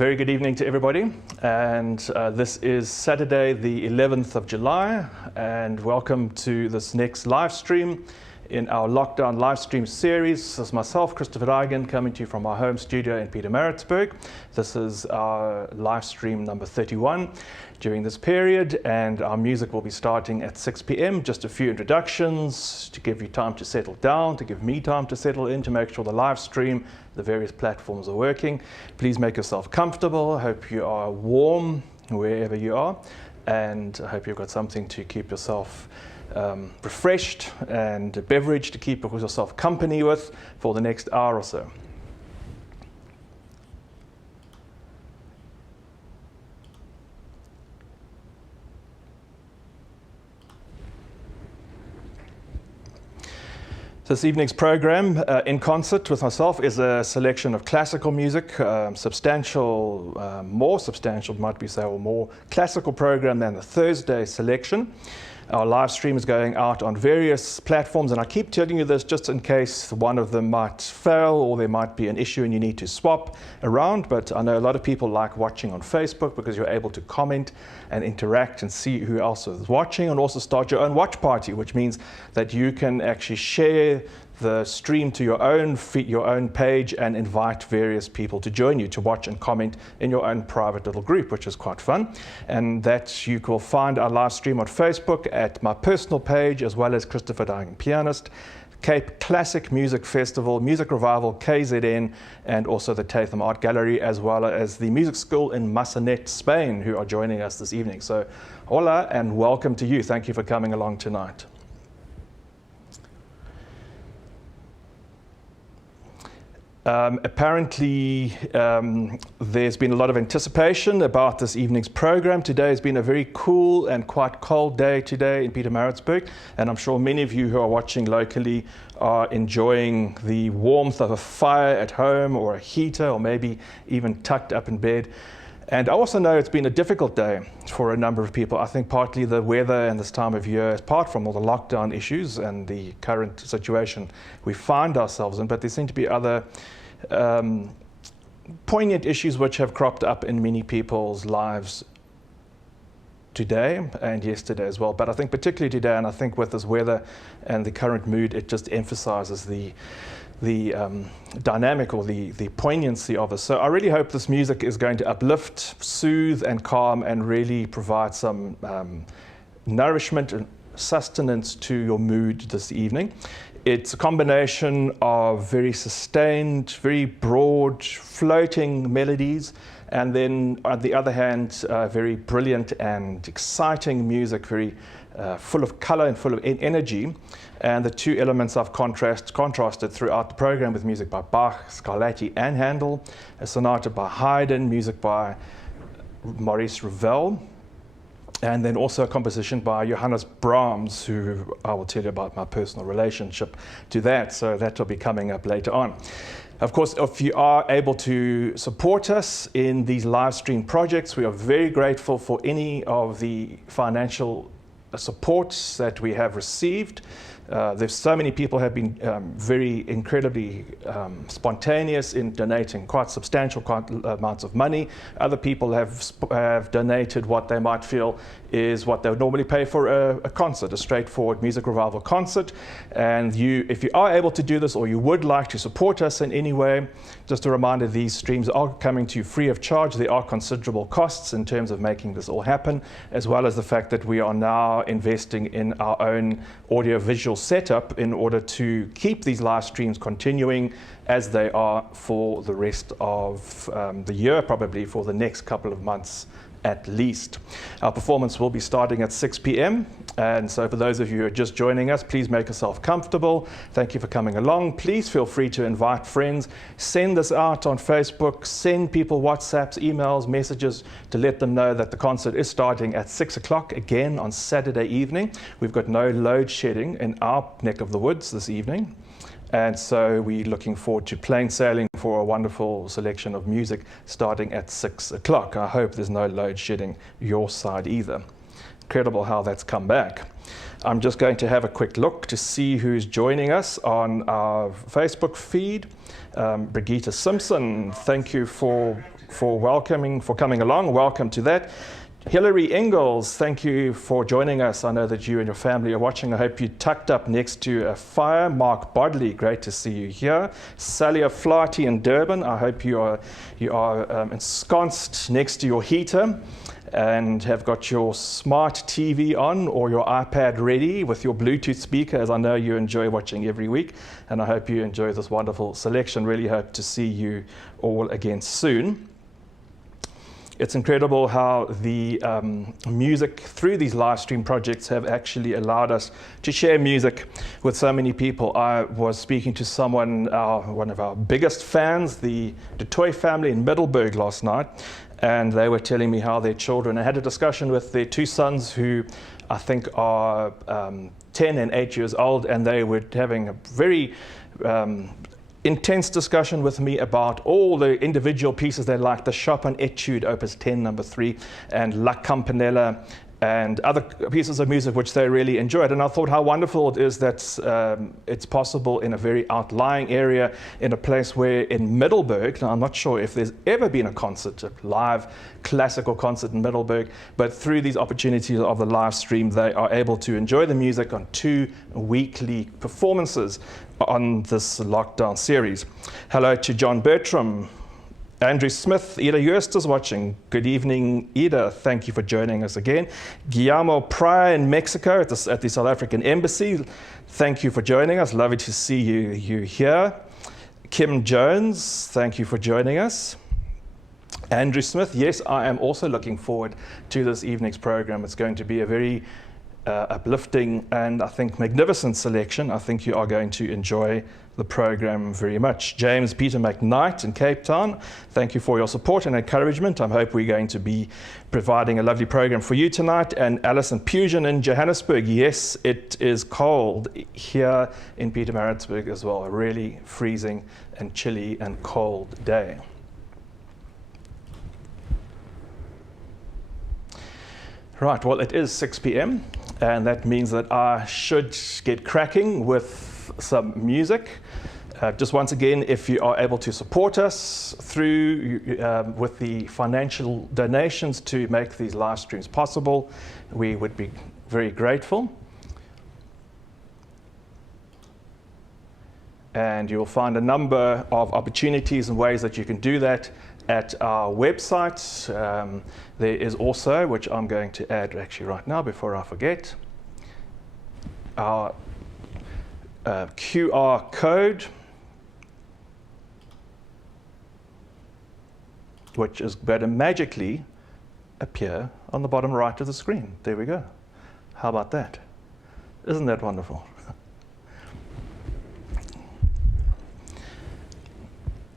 Very good evening to everybody, and this is Saturday the 11th of July, and welcome to this next live stream in our lockdown live stream series. This is myself, Christopher Haydn, coming to you from our home studio in Pietermaritzburg. This is our live stream number 31 during this period, and our music will be starting at 6 p.m. Just a few introductions to give you time to settle down, to give me time to settle in, to make sure the live stream, the various platforms are working. Please make yourself comfortable. I hope you are warm wherever you are, and I hope you've got something to keep yourself refreshed and a beverage to keep yourself company with for the next hour or so. This evening's program, in concert with myself, is a selection of classical music, more substantial, might we say, or more classical program than the Thursday selection. Our live stream is going out on various platforms, and I keep telling you this just in case one of them might fail or there might be an issue and you need to swap around. But I know a lot of people like watching on Facebook because you're able to comment and interact and see who else is watching, and also start your own watch party, which means that you can actually share the stream to your own feed, your own page, and invite various people to join you to watch and comment in your own private little group, which is quite fun. And that you will find our live stream on Facebook at my personal page, as well as Christopher Haydn Pianist, Cape Classic Music Festival, Music Revival KZN, and also the Tatham Art Gallery, as well as the music school in Massanet, Spain, who are joining us this evening. So hola and welcome to you. Thank you for coming along tonight. Apparently, there's been a lot of anticipation about this evening's program. Today has been a very cool and quite cold day today in Pietermaritzburg, and I'm sure many of you who are watching locally are enjoying the warmth of a fire at home, or a heater, or maybe even tucked up in bed. And I also know it's been a difficult day for a number of people. I think partly the weather and this time of year, apart from all the lockdown issues and the current situation we find ourselves in, but there seem to be other poignant issues which have cropped up in many people's lives today and yesterday as well. But I think particularly today, and I think with this weather and the current mood, it just emphasizes the dynamic or the poignancy of it. So I really hope this music is going to uplift, soothe and calm, and really provide some nourishment and sustenance to your mood this evening. It's a combination of very sustained, very broad, floating melodies, and then on the other hand, very brilliant and exciting music, very full of color and full of energy. And the two elements I've contrasted throughout the program with music by Bach, Scarlatti and Handel, a sonata by Haydn, music by Maurice Ravel, and then also a composition by Johannes Brahms, who I will tell you about my personal relationship to that, so that will be coming up later on. Of course, if you are able to support us in these live stream projects, we are very grateful for any of the financial supports that we have received. There's so many people have been very incredibly spontaneous in donating quite substantial amounts of money. Other people have donated what they might feel is what they would normally pay for a concert, a straightforward music revival concert. And if you are able to do this, or you would like to support us in any way, just a reminder, these streams are coming to you free of charge. There are considerable costs in terms of making this all happen, as well as the fact that we are now investing in our own audio-visual setup in order to keep these live streams continuing as they are for the rest of the year, probably for the next couple of months at least. Our performance will be starting at 6 p.m. And so for those of you who are just joining us, please make yourself comfortable. Thank you for coming along. Please feel free to invite friends. Send this out on Facebook. Send people WhatsApps, emails, messages to let them know that the concert is starting at 6 o'clock again on Saturday evening. We've got no load shedding in our neck of the woods this evening. And so we're looking forward to plain sailing for a wonderful selection of music starting at 6 o'clock. I hope there's no load shedding your side either. Incredible how that's come back. I'm just going to have a quick look to see who's joining us on our Facebook feed. Brigitte Simpson, thank you for for coming along. Welcome to that. Hilary Ingalls, thank you for joining us. I know that you and your family are watching. I hope you tucked up next to a fire. Mark Bodley, great to see you here. Sally O'Flaherty in Durban, I hope you are ensconced next to your heater and have got your smart TV on or your iPad ready with your Bluetooth speaker, as I know you enjoy watching every week. And I hope you enjoy this wonderful selection. Really hope to see you all again soon. It's incredible how the music through these live stream projects have actually allowed us to share music with so many people. I was speaking to someone, one of our biggest fans, the De Toy family in Middelburg last night, and they were telling me how their children, I had a discussion with their two sons who I think are 10 and 8 years old, and they were having a very intense discussion with me about all the individual pieces they like, the Chopin Etude, Opus 10, number 3, and La Campanella, and other pieces of music which they really enjoyed. And I thought how wonderful it is that it's possible in a very outlying area, in a place where in Middelburg, now I'm not sure if there's ever been a concert, a live classical concert in Middelburg, but through these opportunities of the live stream, they are able to enjoy the music on 2 weekly performances on this lockdown series. Hello to John Bertram, Andrew Smith, Ida Yost is watching. Good evening, Ida. Thank you for joining us again. Guillermo Pryor in Mexico at the South African Embassy. Thank you for joining us. Lovely to see you here. Kim Jones, thank you for joining us. Andrew Smith, yes, I am also looking forward to this evening's program. It's going to be a very uplifting and I think magnificent selection. I think you are going to enjoy the program very much. James Peter McKnight in Cape Town, thank you for your support and encouragement. I hope we're going to be providing a lovely program for you tonight. And Alison Pujan in Johannesburg, yes, it is cold here in Pietermaritzburg as well, a really freezing and chilly and cold day. Right, well, it is 6 p.m. and that means that I should get cracking with some music. Just once again, if you are able to support us through with the financial donations to make these live streams possible, we would be very grateful. And you'll find a number of opportunities and ways that you can do that at our website. There is also, which I'm going to add actually right now before I forget, our QR code, which is going to magically appear on the bottom right of the screen. There we go. How about that? Isn't that wonderful?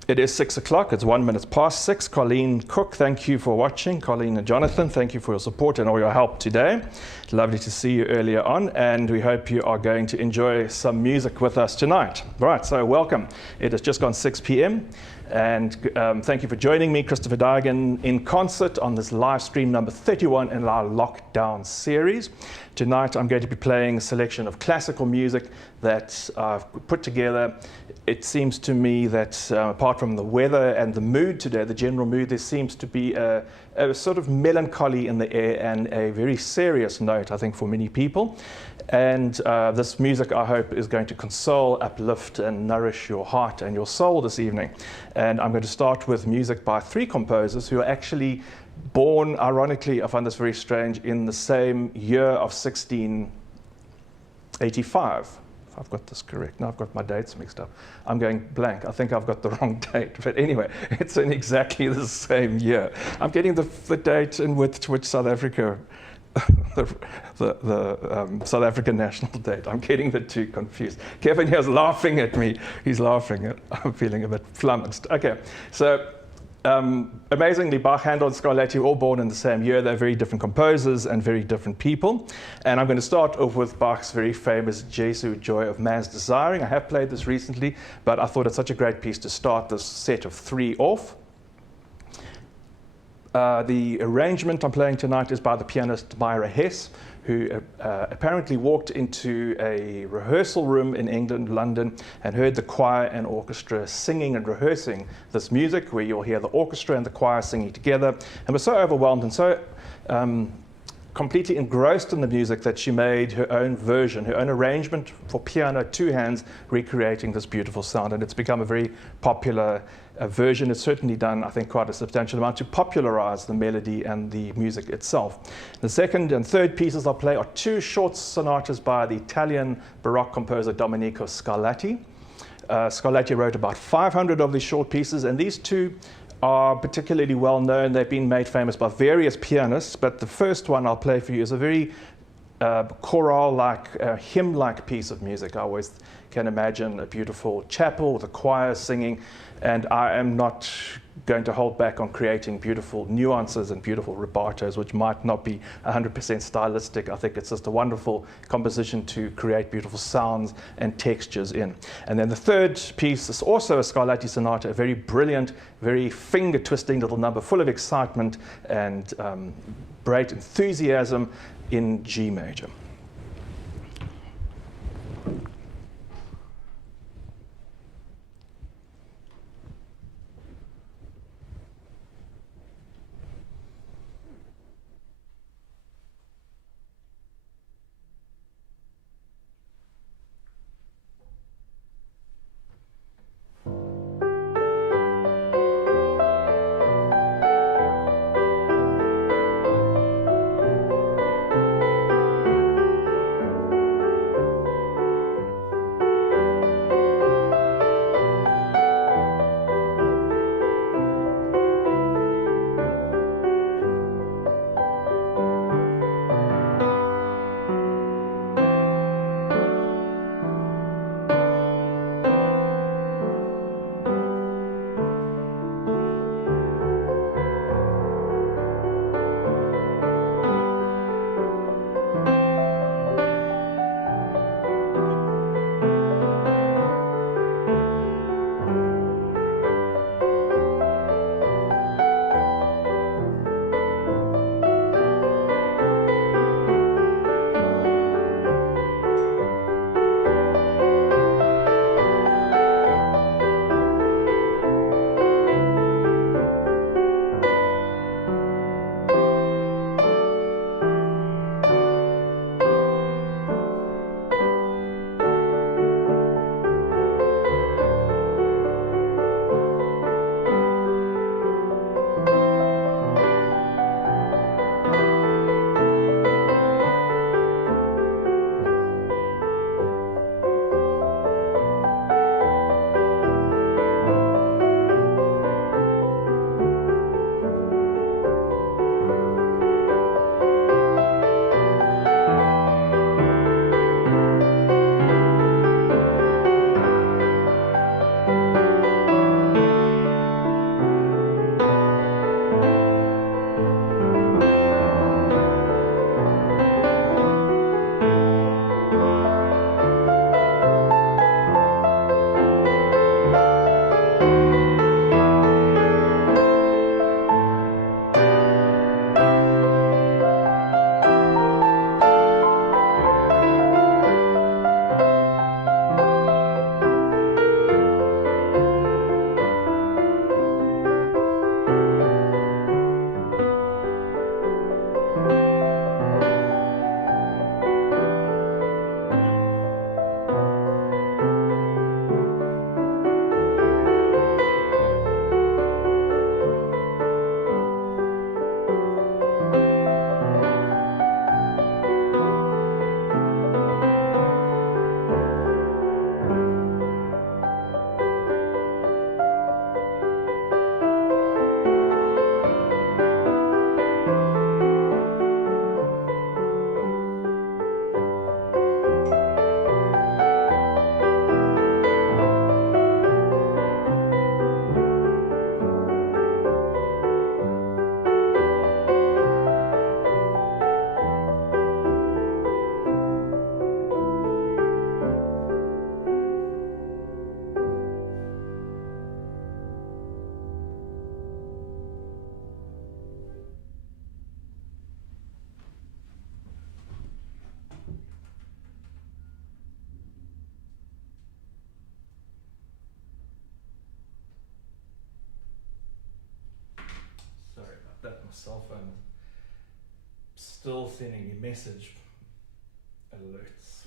It is 6 o'clock, it's 1 minute past 6. Colleen Cook, thank you for watching. Colleen and Jonathan, thank you for your support and all your help today. Lovely to see you earlier on, and we hope you are going to enjoy some music with us tonight. Right, so welcome. It has just gone 6 p.m. And thank you for joining me, Christopher Daigan, in concert on this live stream number 31 in our lockdown series. Tonight I'm going to be playing a selection of classical music that I've put together. It seems to me that apart from the weather and the mood today, the general mood, there seems to be a sort of melancholy in the air and a very serious note, I think, for many people. And this music, I hope, is going to console, uplift, and nourish your heart and your soul this evening. And I'm going to start with music by 3 composers who are actually born, ironically, I find this very strange, in the same year of 1685. If I've got this correct. Now I've got my dates mixed up. I'm going blank. I think I've got the wrong date. But anyway, it's in exactly the same year. I'm getting the date in which South Africa, the South African national date. I'm getting the two confused. Kevin here's laughing at me. He's laughing. I'm feeling a bit flummoxed. Okay, so amazingly, Bach, Handel, and Scarlatti were all born in the same year. They're very different composers and very different people. And I'm going to start off with Bach's very famous Jesu, Joy of Man's Desiring. I have played this recently, but I thought it's such a great piece to start this set of 3 off. The arrangement I'm playing tonight is by the pianist Myra Hess, who apparently walked into a rehearsal room in England, London, and heard the choir and orchestra singing and rehearsing this music, where you'll hear the orchestra and the choir singing together, and was so overwhelmed and so completely engrossed in the music that she made her own version, her own arrangement for piano, two hands, recreating this beautiful sound. And it's become a very popular version. It's certainly done, I think, quite a substantial amount to popularize the melody and the music itself. The second and third pieces I'll play are two short sonatas by the Italian Baroque composer Domenico Scarlatti. Scarlatti wrote about 500 of these short pieces, and these two are particularly well known. They've been made famous by various pianists, but the first one I'll play for you is a very chorale-like, hymn-like piece of music. I always can imagine a beautiful chapel with a choir singing, and I am not going to hold back on creating beautiful nuances and beautiful rubatos, which might not be 100% stylistic. I think it's just a wonderful composition to create beautiful sounds and textures in. And then the third piece is also a Scarlatti Sonata, a very brilliant, very finger-twisting little number, full of excitement and great enthusiasm in G major. cell phone still sending me message alerts.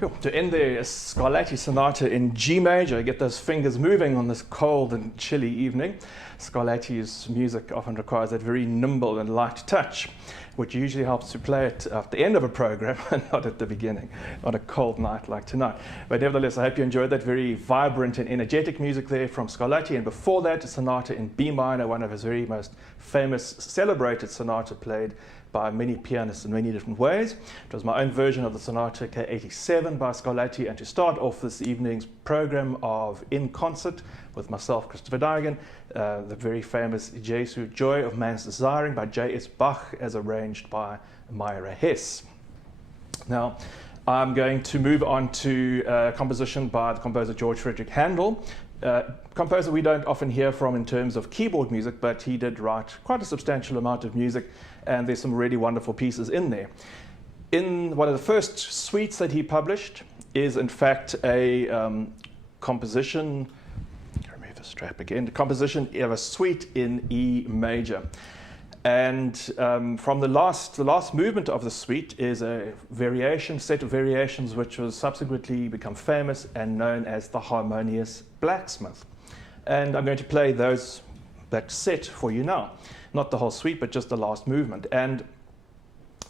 Cool. To end there, a Scarlatti Sonata in G major. Get those fingers moving on this cold and chilly evening. Scarlatti's music often requires that very nimble and light touch, which usually helps to play it at the end of a program and not at the beginning on a cold night like tonight. But nevertheless, I hope you enjoyed that very vibrant and energetic music there from Scarlatti. And before that, a sonata in B minor, one of his very most famous, celebrated sonata played by many pianists in many different ways. It was my own version of the Sonata K87 by Scarlatti. And to start off this evening's program of In Concert with myself, Christopher Daigen, the very famous Jesu, Joy of Man's Desiring by J.S. Bach, as arranged by Myra Hess. Now, I'm going to move on to a composition by the composer Georg Friedrich Handel, composer we don't often hear from in terms of keyboard music, but he did write quite a substantial amount of music, and there's some really wonderful pieces in there. In one of the first suites that he published is in fact a composition, remove the strap again, the composition of a suite in E major. And from the last movement of the suite is a set of variations which was subsequently become famous and known as the Harmonious Blacksmith. And I'm going to play that set for you now. Not the whole suite, but just the last movement. And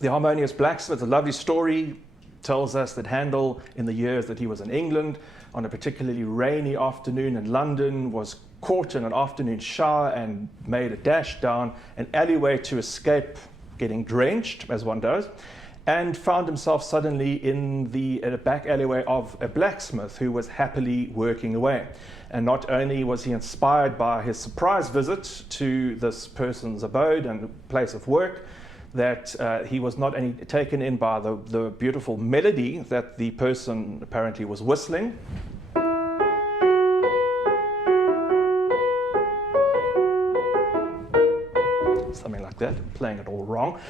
the Harmonious Blacksmith, a lovely story, tells us that Handel, in the years that he was in England, on a particularly rainy afternoon in London, was caught in an afternoon shower and made a dash down an alleyway to escape getting drenched, as one does, and found himself suddenly in the back alleyway of a blacksmith who was happily working away. And not only was he inspired by his surprise visit to this person's abode and place of work, that he was not only taken in by the beautiful melody that the person apparently was whistling, something like that, playing it all wrong,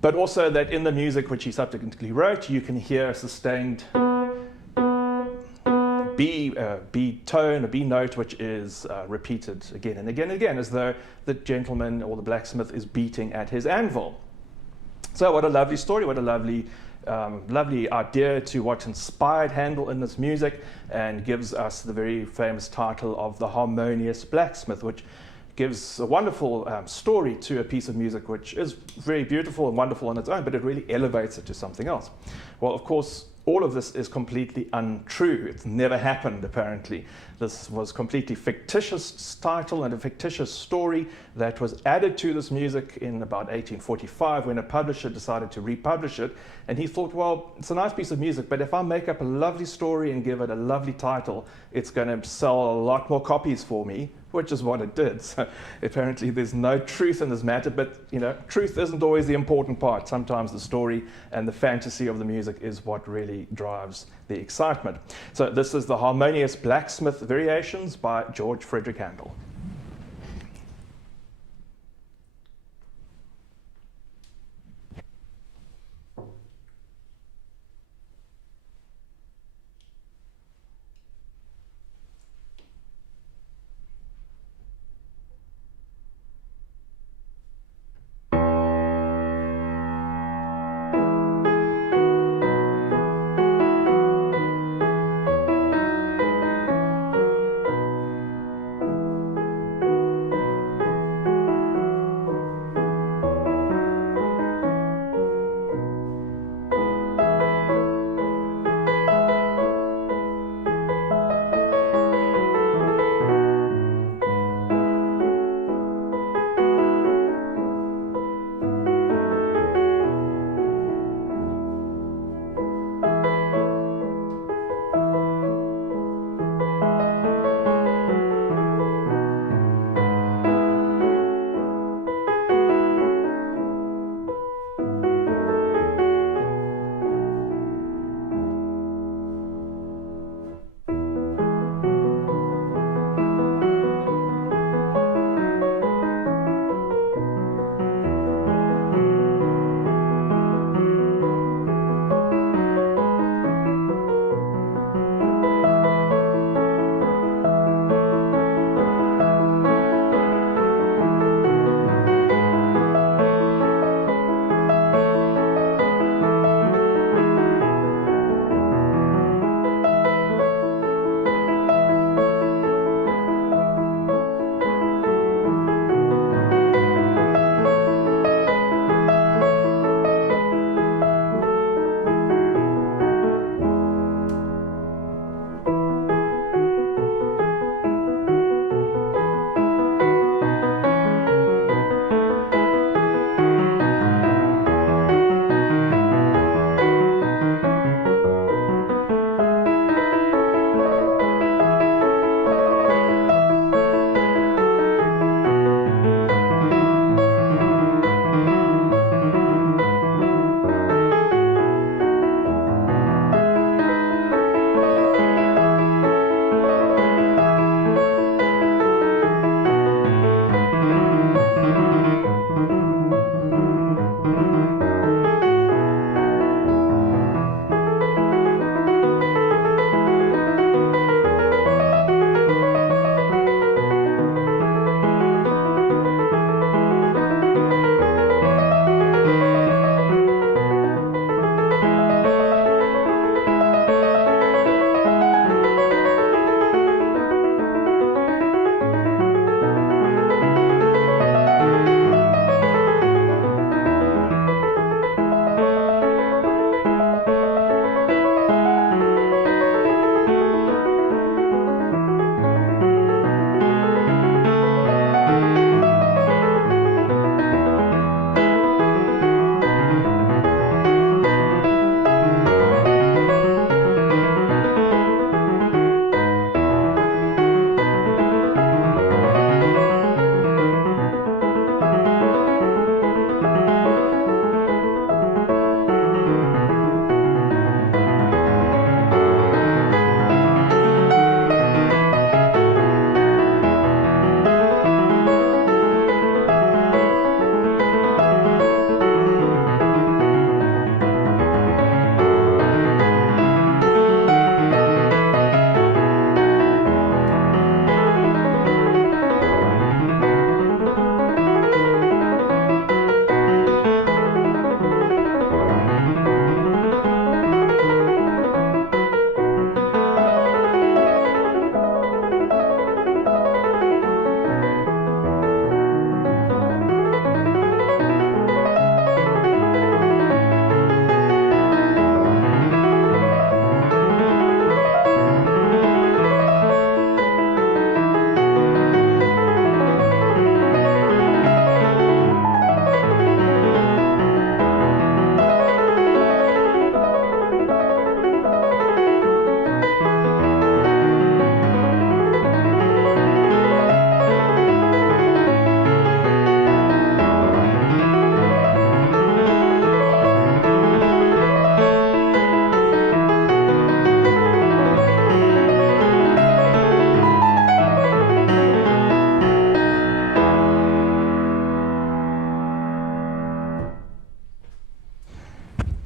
but also that in the music which he subsequently wrote, you can hear a sustained B tone, a B note, which is repeated again and again and again, as though the gentleman or the blacksmith is beating at his anvil. So what a lovely story, what a lovely idea to what inspired Handel in this music, and gives us the very famous title of the Harmonious Blacksmith, which gives a wonderful story to a piece of music which is very beautiful and wonderful on its own, but it really elevates it to something else. Well, of course, all of this is completely untrue. It's never happened, apparently. This was completely fictitious title and a fictitious story that was added to this music in about 1845 when a publisher decided to republish it. And he thought, well, it's a nice piece of music, but if I make up a lovely story and give it a lovely title, it's going to sell a lot more copies for me, which is what it did. So apparently there's no truth in this matter, but truth isn't always the important part. Sometimes the story and the fantasy of the music is what really drives the excitement. So this is the Harmonious Blacksmith Variations by Georg Friedrich Handel.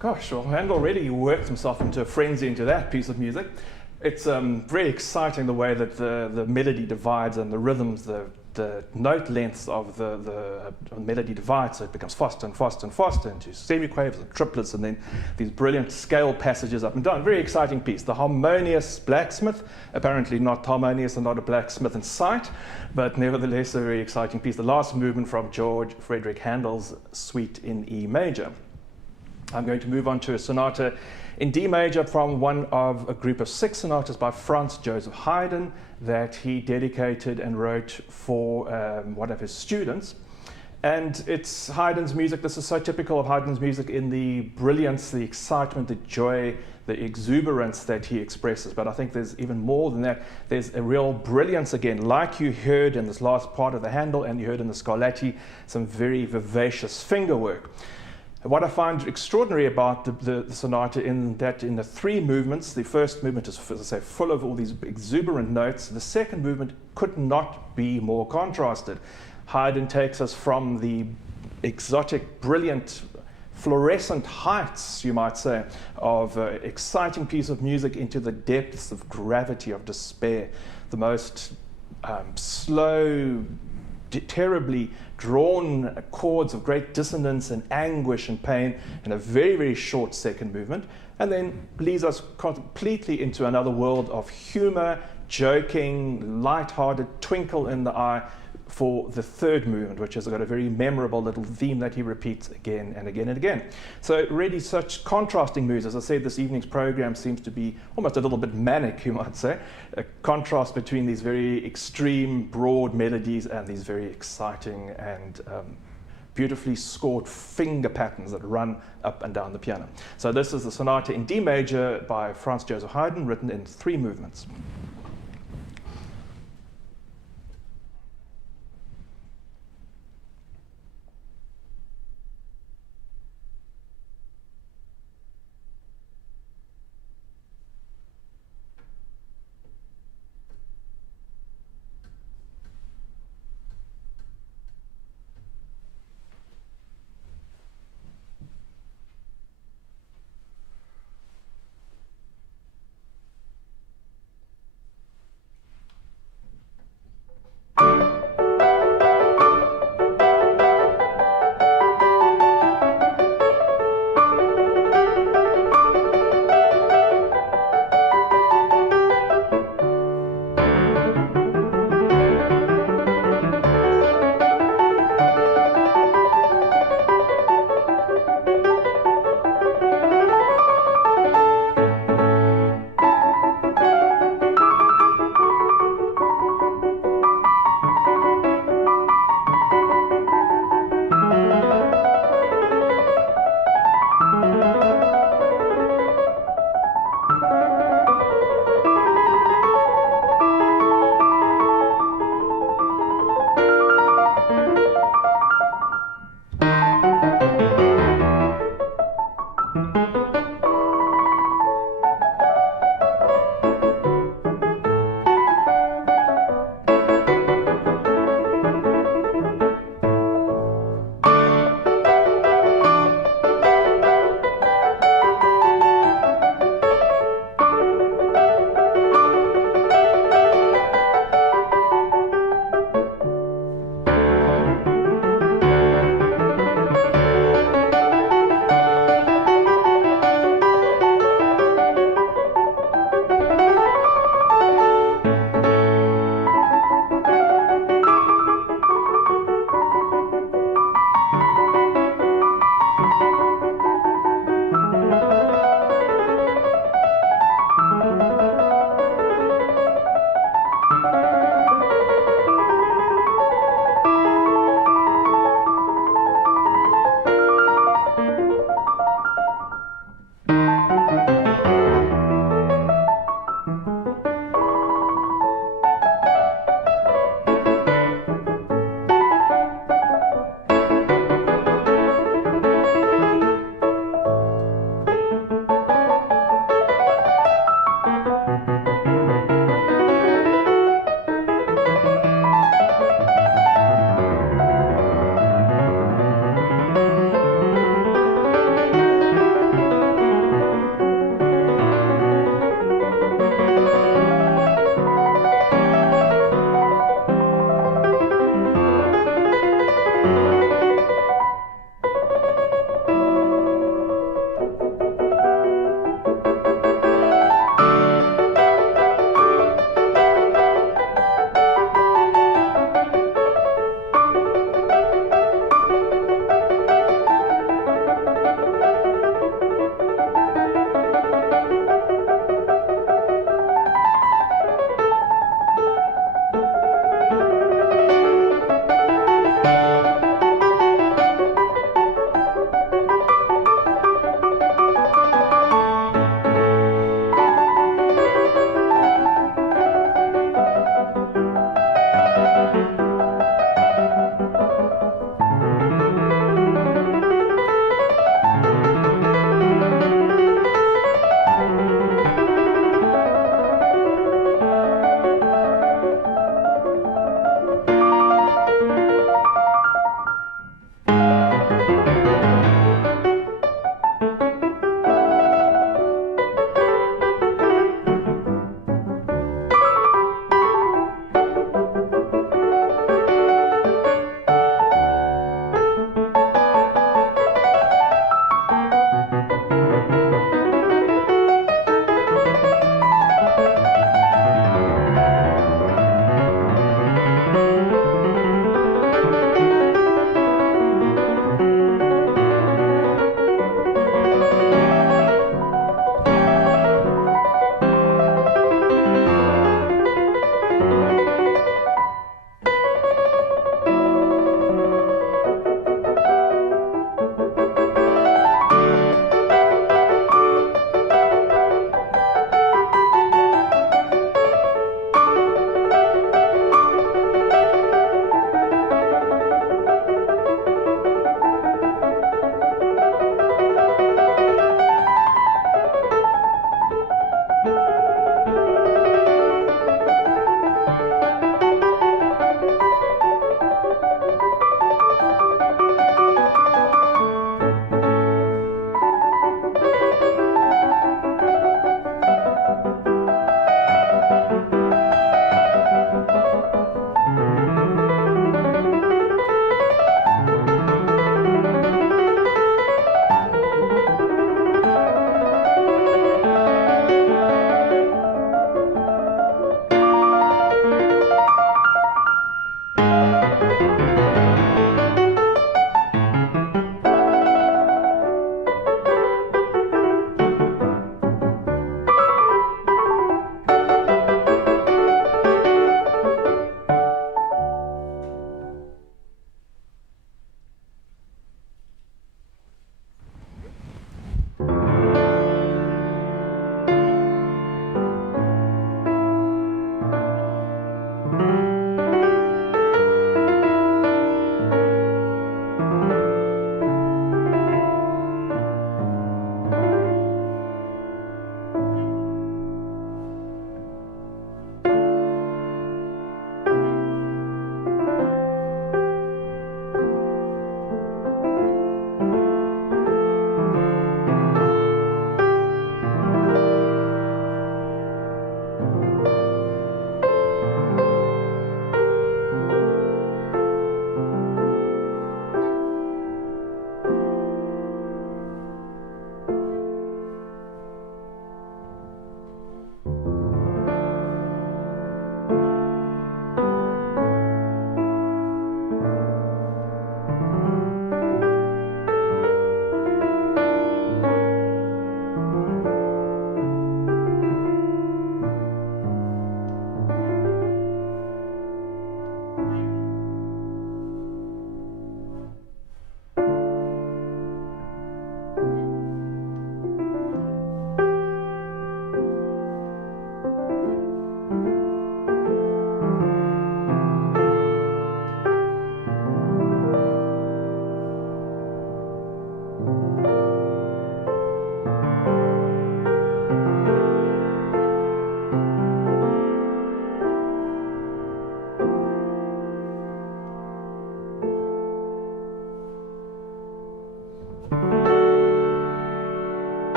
Gosh, well, Handel really worked himself into a frenzy into that piece of music. It's very exciting the way that the melody divides and the rhythms, the note lengths of the melody divide, so it becomes faster and faster and faster into semiquavers and triplets, and then these brilliant scale passages up and down. Very exciting piece. The Harmonious Blacksmith, apparently not harmonious and not a blacksmith in sight, but nevertheless a very exciting piece. The last movement from Georg Friedrich Handel's Suite in E major. I'm going to move on to a sonata in D major from one of a group of 6 sonatas by Franz Josef Haydn that he dedicated and wrote for one of his students. And it's Haydn's music. This is so typical of Haydn's music in the brilliance, the excitement, the joy, the exuberance that he expresses. But I think there's even more than that. There's a real brilliance again, like you heard in this last part of the Handel and you heard in the Scarlatti, some very vivacious finger work. What I find extraordinary about the sonata in that in the 3 movements, the first movement is, as I say, full of all these exuberant notes. The second movement could not be more contrasted. Haydn takes us from the exotic, brilliant, fluorescent heights, you might say, of an exciting piece of music into the depths of gravity, of despair, the most slow, terribly drawn chords of great dissonance and anguish and pain in a very, very short second movement, and then leads us completely into another world of humor, joking, light-hearted, twinkle in the eye for the third movement, which has got a very memorable little theme that he repeats again and again and again. So really such contrasting moods. As I said, this evening's program seems to be almost a little bit manic, you might say. A contrast between these very extreme, broad melodies and these very exciting and beautifully scored finger patterns that run up and down the piano. So this is the sonata in D major by Franz Josef Haydn, written in 3 movements.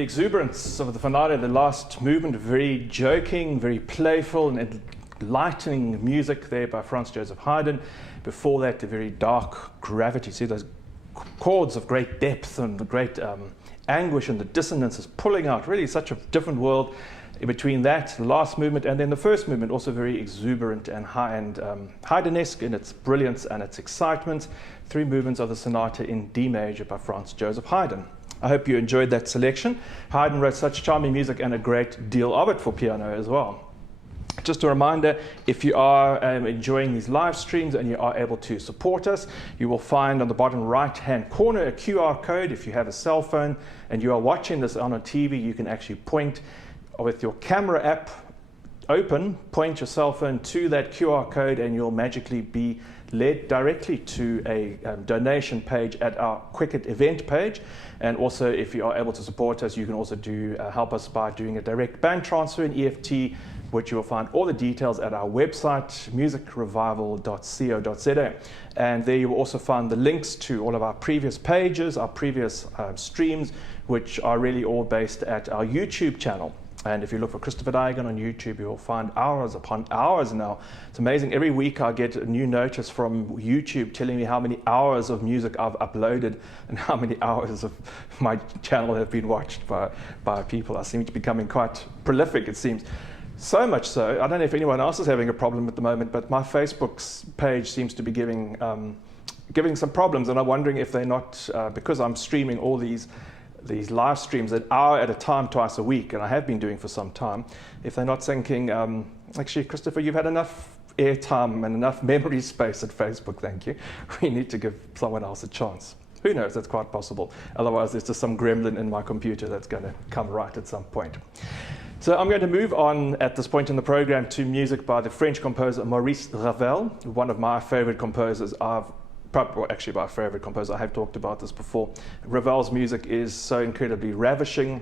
the exuberance of the finale, the last movement, very joking, very playful and enlightening music there by Franz Joseph Haydn. Before that, the very dark gravity. See those chords of great depth and great anguish, and the dissonance is pulling out. Really such a different world in between that, the last movement, and then the first movement, also very exuberant and Haydnesque in its brilliance and its excitement. 3 movements of the sonata in D major by Franz Joseph Haydn. I hope you enjoyed that selection. Haydn wrote such charming music and a great deal of it for piano as well. Just a reminder, if you are enjoying these live streams and you are able to support us, you will find on the bottom right-hand corner a QR code. If you have a cell phone and you are watching this on a TV, you can actually point with your camera app open, point your cell phone to that QR code, and you'll magically be led directly to a donation page at our Quicket event page. And also, if you are able to support us, you can also help us by doing a direct bank transfer in EFT, which you will find all the details at our website, musicrevival.co.za. And there you will also find the links to all of our previous pages, our previous streams, which are really all based at our YouTube channel. And if you look for Christopher Daigan on YouTube, you will find hours upon hours now. It's amazing. Every week I get a new notice from YouTube telling me how many hours of music I've uploaded and how many hours of my channel have been watched by people. I seem to be becoming quite prolific, it seems. So much so, I don't know if anyone else is having a problem at the moment, but my Facebook's page seems to be giving some problems, and I'm wondering if they're not, because I'm streaming all these live streams an hour at a time twice a week, and I have been doing for some time, if they're not thinking, actually, Christopher, you've had enough airtime and enough memory space at Facebook, thank you. We need to give someone else a chance. Who knows, that's quite possible. Otherwise, there's just some gremlin in my computer that's going to come right at some point. So I'm going to move on at this point in the program to music by the French composer Maurice Ravel, one of my favorite composers. Actually my favorite composer, I have talked about this before. Ravel's music is so incredibly ravishing.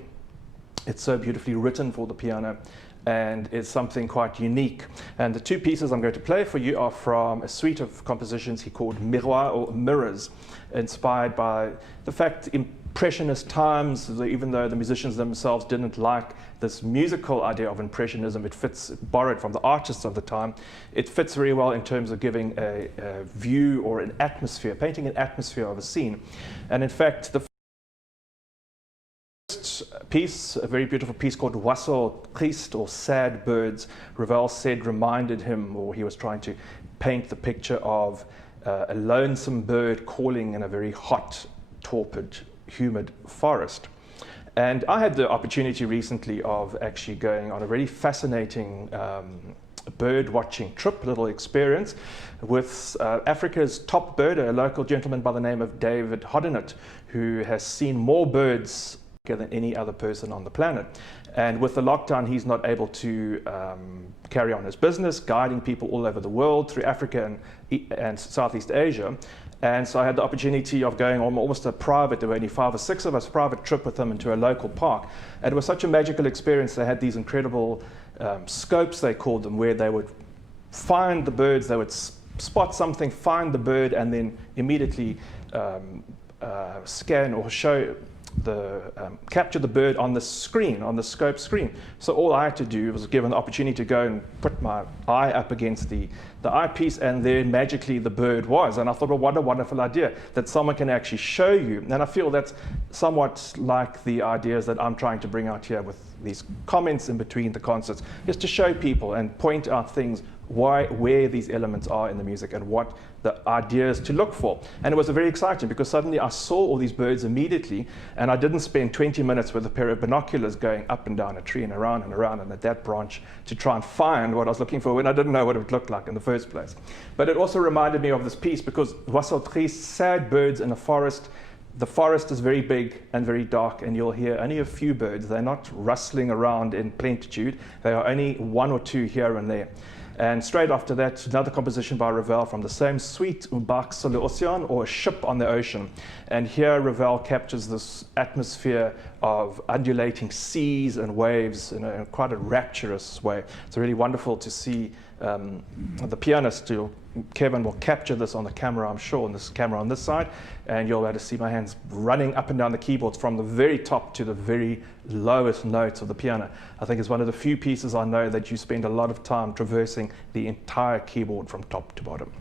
It's so beautifully written for the piano, and it's something quite unique. And the 2 pieces I'm going to play for you are from a suite of compositions he called Miroir, or Mirrors, inspired by the fact Impressionist times, even though the musicians themselves didn't like this musical idea of Impressionism, it fits, borrowed from the artists of the time. It fits very well in terms of giving a view or an atmosphere, painting an atmosphere of a scene. And in fact, the first piece, a very beautiful piece called Oiseaux Tristes, or Sad Birds, Ravel said reminded him, or he was trying to paint the picture of a lonesome bird calling in a very hot, torpid, humid forest. And I had the opportunity recently of actually going on a really fascinating bird watching trip, little experience with Africa's top birder, a local gentleman by the name of David Hoddenett, who has seen more birds than any other person on the planet. And with the lockdown, he's not able to carry on his business, guiding people all over the world through Africa and Southeast Asia. And so I had the opportunity of going on almost a private, there were only 5 or 6 of us, private trip with them into a local park. And it was such a magical experience. They had these incredible scopes, they called them, where they would find the birds, they would spot something, find the bird, and then immediately scan or show capture the bird on the screen, on the scope screen. So all I had to do was given the opportunity to go and put my eye up against the eyepiece, and then magically the bird was. And I thought, well, what a wonderful idea that someone can actually show you. And I feel that's somewhat like the ideas that I'm trying to bring out here with these comments in between the concerts, is to show people and point out things, where these elements are in the music and what the ideas to look for. And it was very exciting because suddenly I saw all these birds immediately, and I didn't spend 20 minutes with a pair of binoculars going up and down a tree and around and at that branch to try and find what I was looking for when I didn't know what it would look like in the first place. But it also reminded me of this piece because Oiseaux Tristes, sad birds in a forest. The forest is very big and very dark, and you'll hear only a few birds. They're not rustling around in plentitude. They are only 1 or 2 here and there. And straight after that, another composition by Ravel from the same suite, Un barque sur l'océan, or a ship on the ocean. And here Ravel captures this atmosphere of undulating seas and waves in quite a rapturous way. It's really wonderful to see the pianist, Kevin, will capture this on the camera, I'm sure, on this camera on this side, and you'll be able to see my hands running up and down the keyboards from the very top to the very lowest notes of the piano. I think it's one of the few pieces I know that you spend a lot of time traversing the entire keyboard from top to bottom.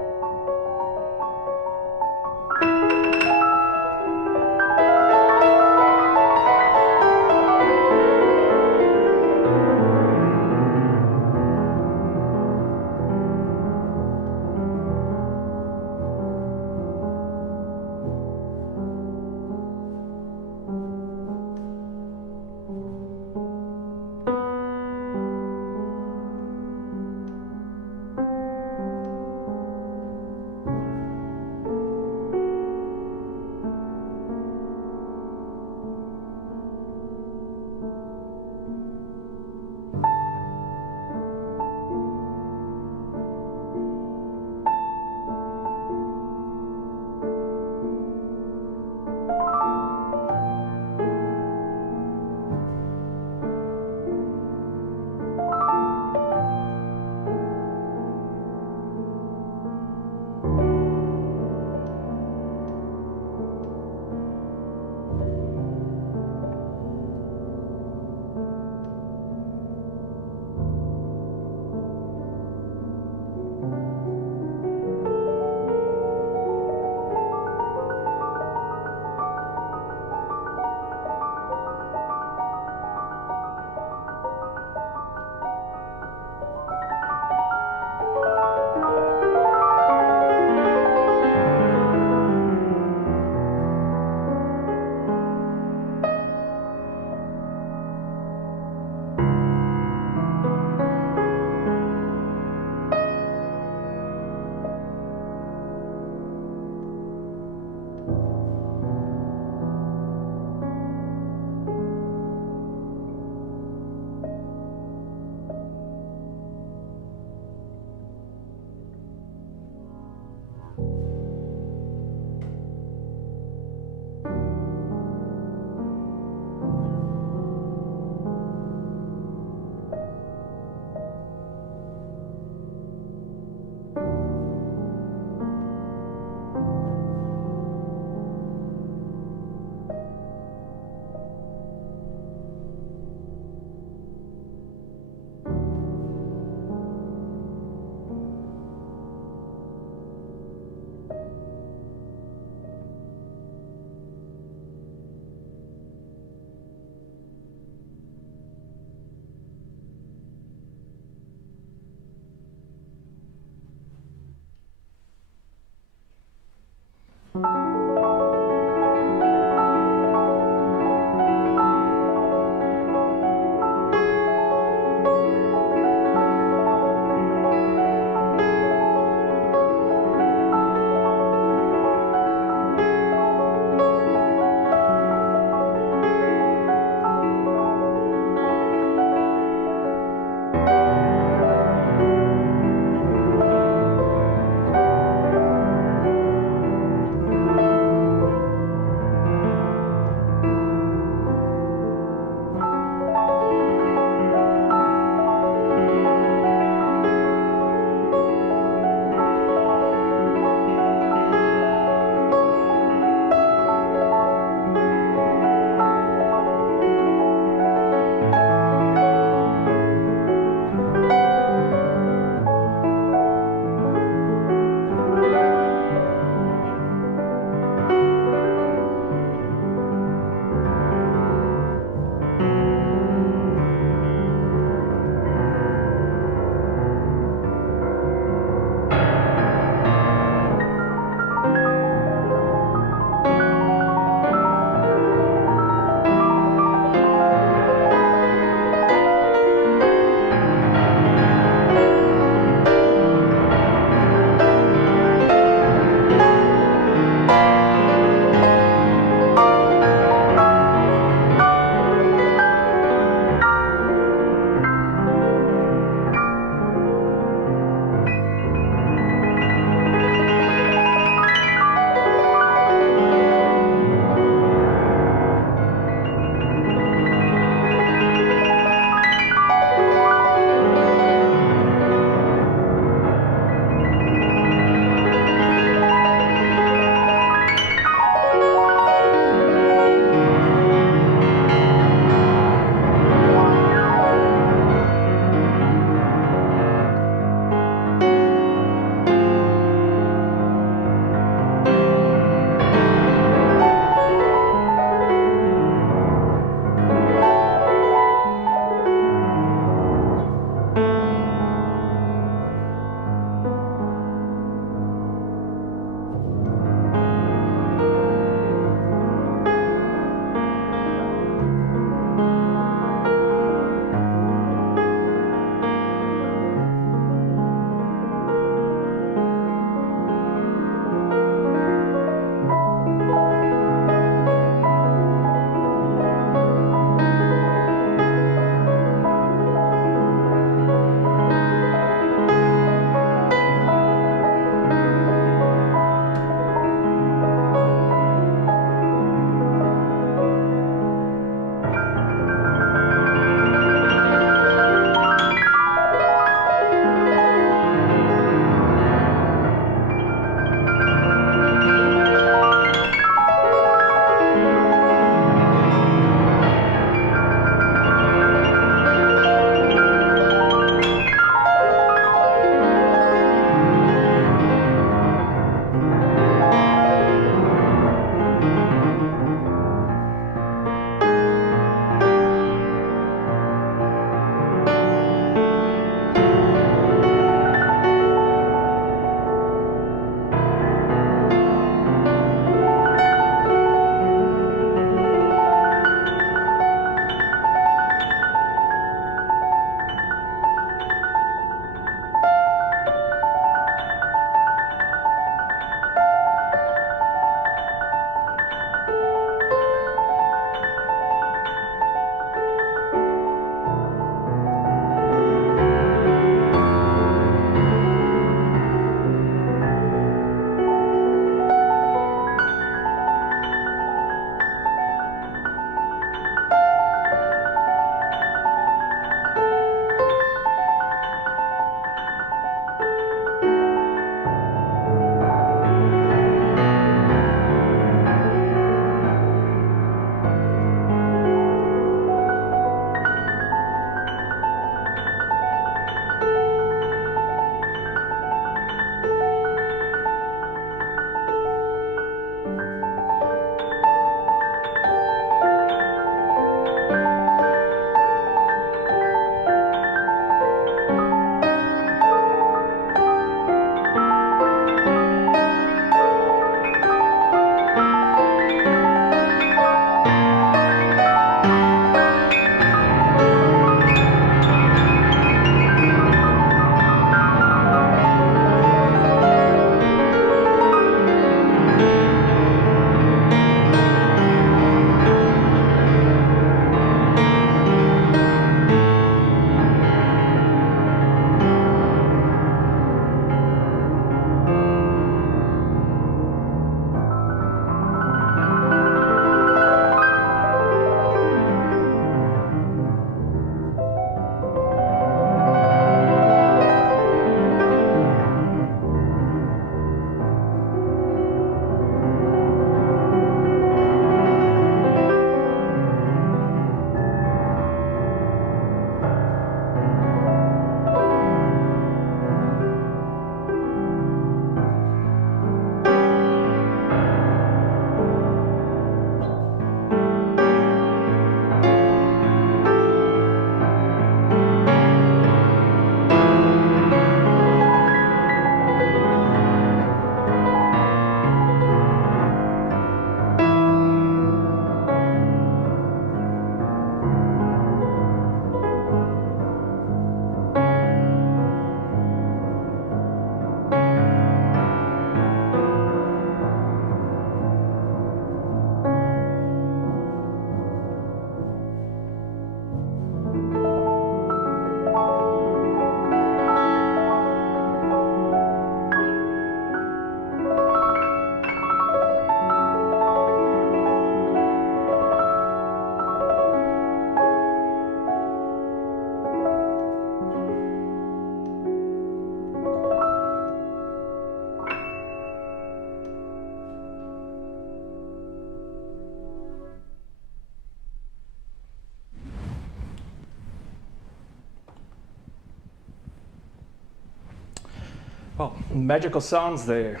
Well, magical sounds there.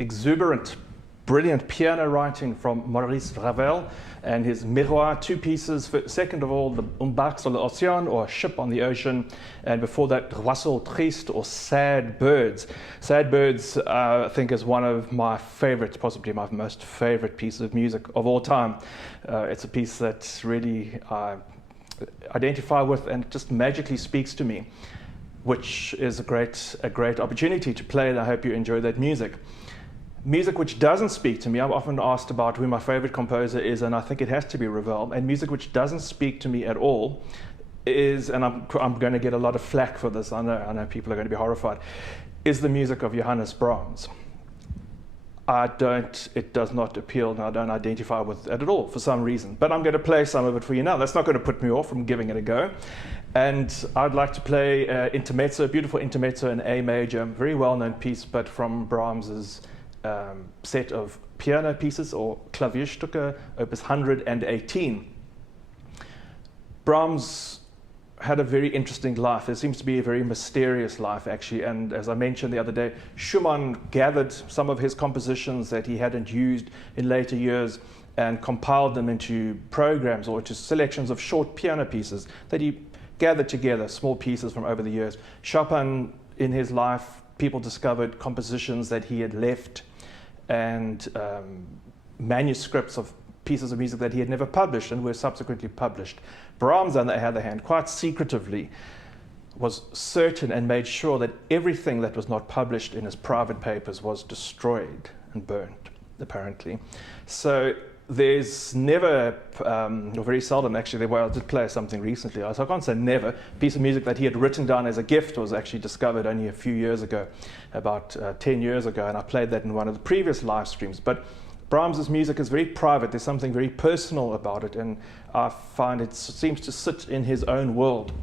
Exuberant, brilliant piano writing from Maurice Ravel and his Miroir, two pieces. Second of all, the Un barque sur l'océan, or Ship on the Ocean, and before that, Oiseaux tristes, or Sad Birds. Sad Birds, I think, is one of my favorites, possibly my most favorite piece of music of all time. It's a piece that really I identify with and just magically speaks to me, which is a great opportunity to play, and I hope you enjoy that music. Music which doesn't speak to me, I'm often asked about who my favorite composer is, and I think it has to be Ravel. And music which doesn't speak to me at all is, and I'm going to get a lot of flack for this, I know people are going to be horrified, is the music of Johannes Brahms. It does not appeal, and I don't identify with it at all for some reason. But I'm going to play some of it for you now. That's not going to put me off from giving it a go. And I'd like to play intermezzo, a beautiful intermezzo in A major, very well-known piece, but from Brahms's set of piano pieces, or Klavierstücke, opus 118. Brahms had a very interesting life. There seems to be a very mysterious life, actually. And as I mentioned the other day, Schumann gathered some of his compositions that he hadn't used in later years and compiled them into programs or into selections of short piano pieces that he gathered together, small pieces from over the years. Chopin, in his life, people discovered compositions that he had left and manuscripts of pieces of music that he had never published and were subsequently published. Brahms, on the other hand, quite secretively was certain and made sure that everything that was not published in his private papers was destroyed and burnt, apparently. So there's never, or very seldom actually, I did play something recently, so I can't say never, a piece of music that he had written down as a gift was actually discovered only a few years ago, about 10 years ago, and I played that in one of the previous live streams. But Brahms's music is very private. There's something very personal about it, and I find it seems to sit in his own world.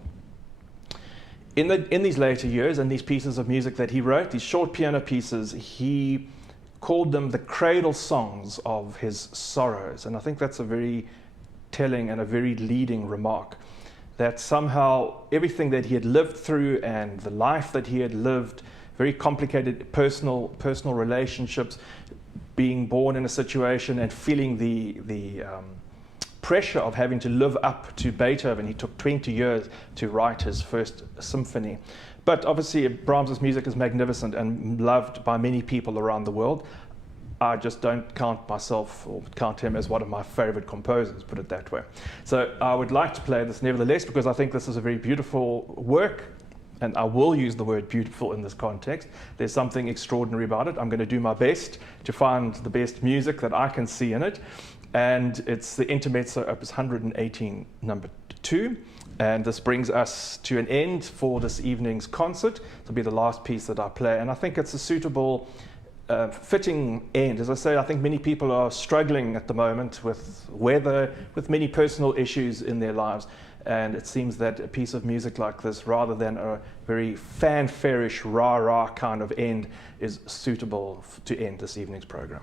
In these later years, and these pieces of music that he wrote, these short piano pieces, he called them the cradle songs of his sorrows. And I think that's a very telling and a very leading remark, that somehow everything that he had lived through and the life that he had lived, very complicated personal relationships, being born in a situation and feeling the pressure of having to live up to Beethoven. He took 20 years to write his first symphony. But obviously Brahms's music is magnificent and loved by many people around the world. I just don't count myself or count him as one of my favorite composers, put it that way. So I would like to play this nevertheless, because I think this is a very beautiful work, and I will use the word beautiful in this context. There's something extraordinary about it. I'm going to do my best to find the best music that I can see in it. And it's the Intermezzo, opus 118, number 2. And this brings us to an end for this evening's concert. It'll be the last piece that I play. And I think it's a suitable, fitting end. As I say, I think many people are struggling at the moment with weather, with many personal issues in their lives. And it seems that a piece of music like this, rather than a very fanfare-ish, rah-rah kind of end, is suitable to end this evening's program.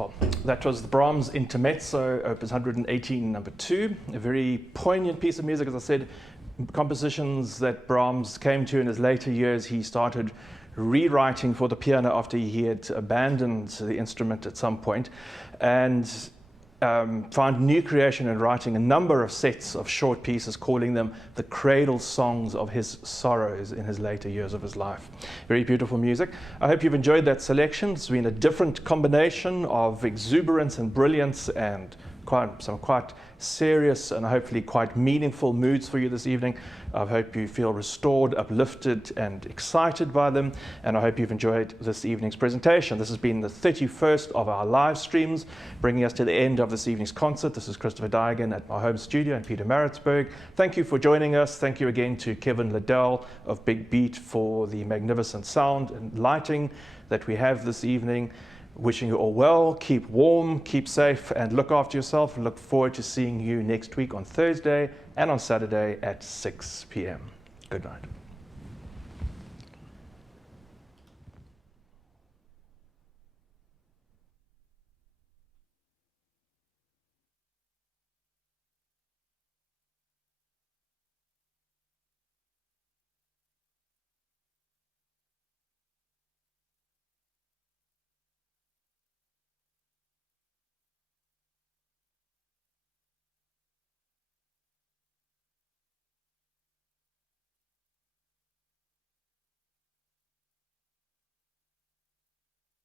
Well, that was the Brahms Intermezzo, Opus 118, number 2. A very poignant piece of music, as I said, compositions that Brahms came to in his later years. He started rewriting for the piano after he had abandoned the instrument at some point, and found new creation in writing a number of sets of short pieces, calling them the cradle songs of his sorrows in his later years of his life. Very beautiful music. I hope you've enjoyed that selection. It's been a different combination of exuberance and brilliance and some quite serious and hopefully quite meaningful moods for you this evening. I hope you feel restored, uplifted and excited by them, and I hope you've enjoyed this evening's presentation. This has been the 31st of our live streams, bringing us to the end of this evening's concert. This is Christopher Daigen at my home studio in Pietermaritzburg. Thank you for joining us. Thank you again to Kevin Liddell of Big Beat for the magnificent sound and lighting that we have this evening. Wishing you all well, keep warm, keep safe, and look after yourself. Look forward to seeing you next week on Thursday and on Saturday at 6 p.m. Good night.